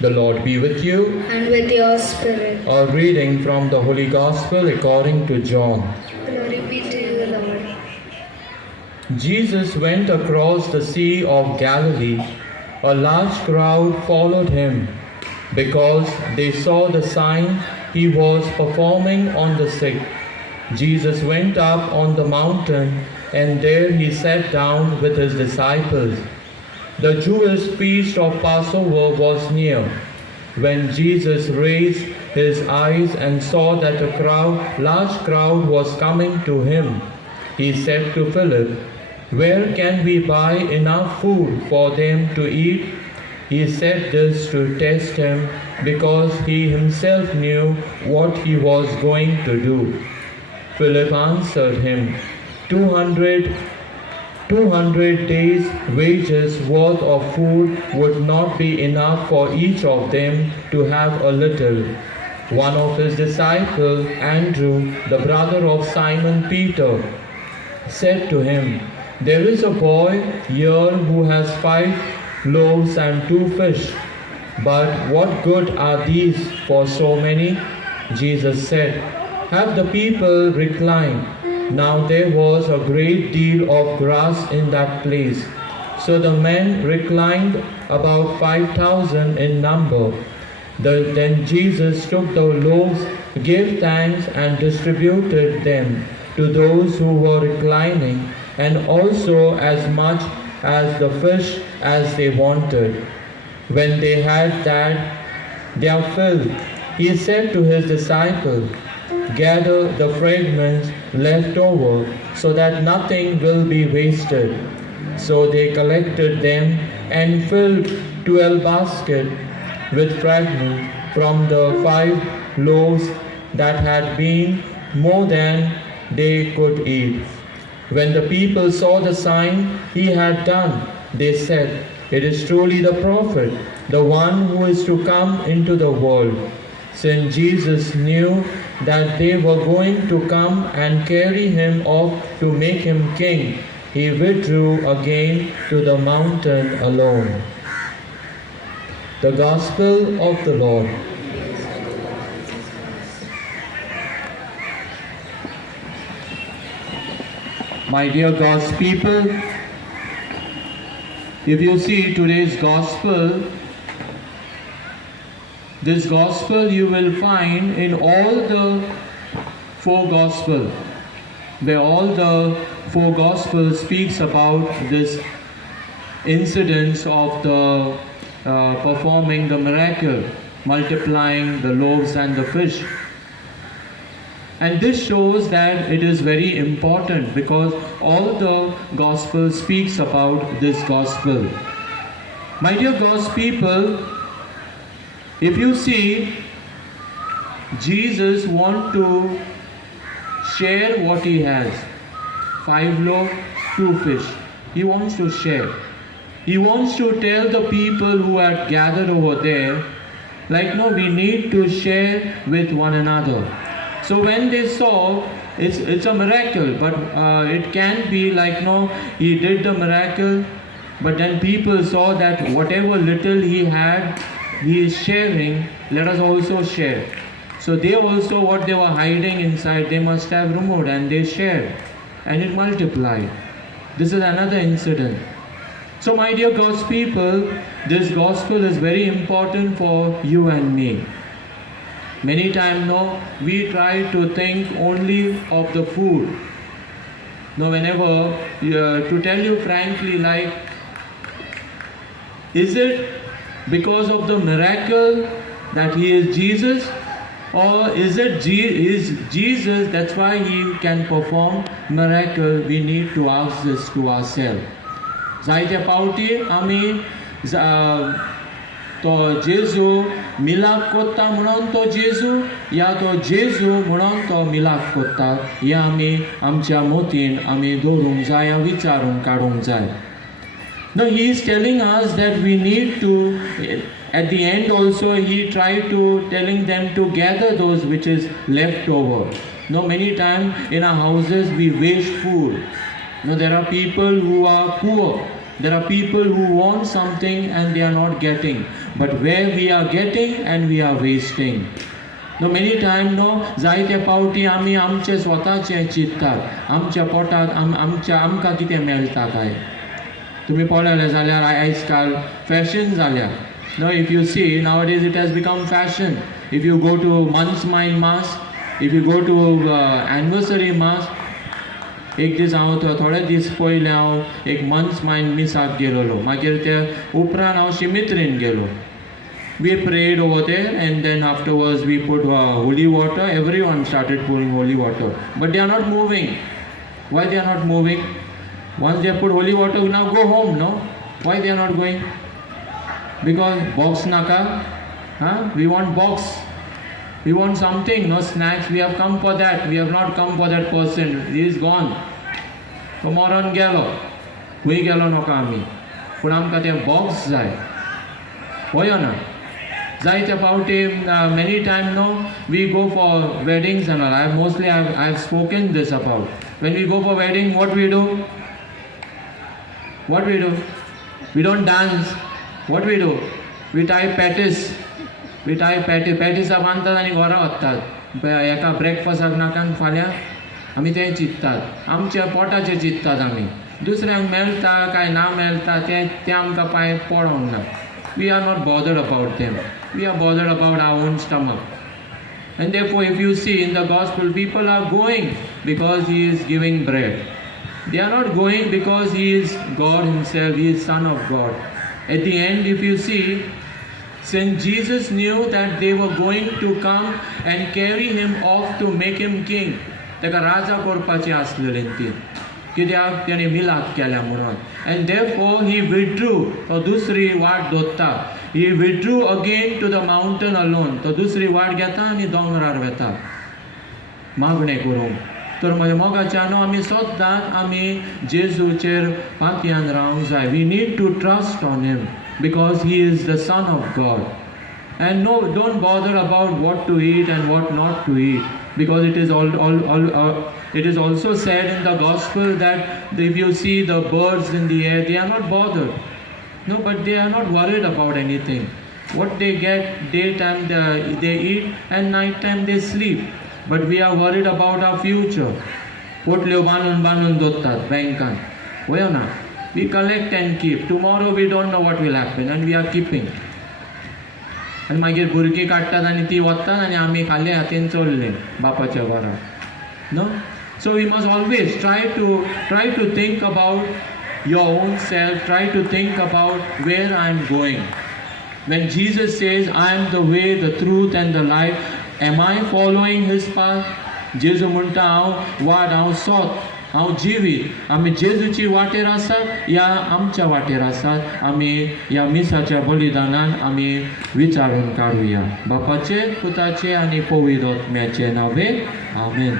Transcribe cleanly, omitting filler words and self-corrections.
The Lord be with you. And with your spirit. A reading from the Holy Gospel according to John. Glory be to you, Lord. Jesus went across the Sea of Galilee. A large crowd followed him because they saw the sign he was performing on the sick. Jesus went up on the mountain, and there he sat down with his disciples. The Jewish feast of Passover was near. When Jesus raised his eyes and saw that a large crowd was coming to him, he said to Philip, "Where can we buy enough food for them to eat?" He said this to test him because he himself knew what he was going to do. Philip answered him, 200 days' wages worth of food would not be enough for each of them to have a little. One of his disciples, Andrew, the brother of Simon Peter, said to him, "There is a boy here who has 5 loaves and 2 fish. But what good are these for so many?" Jesus said, "Have the people recline." Now there was a great deal of grass in that place. So the men reclined, about 5,000 in number. Then Jesus took the loaves, gave thanks, and distributed them to those who were reclining, and also as much as the fish as they wanted. When they had their fill, he said to his disciples, "Gather the fragments left over, so that nothing will be wasted." So they collected them and filled 12 baskets with fragments from the 5 loaves that had been more than they could eat. When the people saw the sign he had done, they said, "It is truly the prophet, the one who is to come into the world." Since Jesus knew that they were going to come and carry him off to make him king, he withdrew again to the mountain alone. The Gospel of the Lord. My dear God's people, if you see today's Gospel, this Gospel you will find in all the 4 Gospels, where all the 4 Gospels speaks about this incidents of the performing the miracle, multiplying the loaves and the fish. And this shows that it is very important because all the Gospel speaks about this Gospel. My dear God's people, if you see, Jesus wants to share what he has. 5 loaves, 2 fish. He wants to share. He wants to tell the people who had gathered over there, like, no, we need to share with one another. So when they saw, it's a miracle, but it can be like, no, he did the miracle, but then people saw that whatever little he had, he is sharing, let us also share. So they also, what they were hiding inside, they must have removed, and they shared, and it multiplied. This is another incident. So my dear God's people, this Gospel is very important for you and me. Many times, no, we try to think only of the food. No, whenever, to tell you frankly, like, is it because of the miracle that he is Jesus? Or is it Jesus, that's why he can perform miracle? We need to ask this to ourselves. Zaite pauti ami to Jesu milak kotta म्हणून तो Jesu या तो Jesu म्हणून तो milak kotta या आमी आमच्या मोतीन आमी दवरूंक जाय विचारून काडूंक जाय. No, he is telling us that we need to, at the end also he tried to telling them to gather those which is left over. No, many times in our houses we waste food. No, there are people who are poor. There are people who want something and they are not getting, but where we are getting and we are wasting. No, many times no, जायते पावटी आमी आमचे स्वताचे चिंततात, आमच्या पोटात आमकां कितें मेळटा काय. तुम्ही पळयलें जाल्यार आयज काल फॅशन जाल्या. No, if you see nowadays it has become fashion. If you go to month's mind mass, if you go to anniversary mass, एक दीस हांव थोडे दीस पयले हांव एक मंथ्स मायंड मिसाक गेलोलो. मागीर ते उपरांत हांव शिमित्रेन गेलो. We prayed over there and then afterwards we put holy water. Everyone started pouring holy water. But they are not moving. Why they are not moving? Once they put holy water, now go home, no? Why they are not going? Because box naka. We want box. We want something, no snacks. We have come for that. We have not come for that person. He is gone. Tomorrow gelo. We gelo noka ami. Pun amka te box jai. Hoyo na. Zaite about many times no, we go for weddings and all. I have spoken this about. When we go for wedding, what we do? What we do? We don't dance. What we do? We tie patties. We tie patties बांदतात आनी घरा वतात. एका ब्रेकफास्टाक नाका फाल्यां आमी तें चिंततात, आमच्या पोटाचें चिंततात आमी. दुसऱ्यांक मेळटा काय ना मेळटा तें आमकां पडोंक ना. We are not bothered about them. We are bothered about our own stomach. And therefore, if you see in the gospel, people are going because he is giving bread. They are not going because he is God himself, he is Son of God. At the end, if you see, since Jesus knew that they were going to come and carry him off to make him king, तेका राजा करपाचें आसलेलें ती, कित्याक तेणें मिलाद केल्या म्हणून. And therefore he withdrew. तो दुसरी वाट दोत्ता. He withdrew again to the mountain alone. तो दुसरी वाट घेता आनी दोंगरार वेता मागणें करूंक. तर म्हज्या मोगाच्यान आमी सदांच आमी जेजूचेर पातयेन रावंक जाय. We need to trust on him because he is the Son of God. And no, don't bother about what to eat and what not to eat, because it is it is also said in the gospel that if you see the birds in the air, they are not bothered. No, but they are not worried about anything. What they get daytime they eat and nighttime they sleep. But we are worried about our future. Potlyo बांदून दोत्तात बँकान. वयो ना. We collect and keep. Tomorrow we don't know what will happen and we are keeping. आनी मागीर भुरगीं काडटात आनी ती वतात आनी आमी खाली हातीन चल्ले बापाच्या घरा. No? So we must always try to think about your own self. Try to think about where I am going. When Jesus says, I am the way, the truth and the life, am I following his path? जेजू म्हणटा हांव सोत, हांव जिवीत. आमी जेजूची वाटेर आसात या आमच्या वाटेर आसात? आमी ह्या मिसाच्या बलिदानान आमी विचारून काडुया. बापाचे, पुताचे आनी पवित्र आत्म्याचे नांवे. आमेन.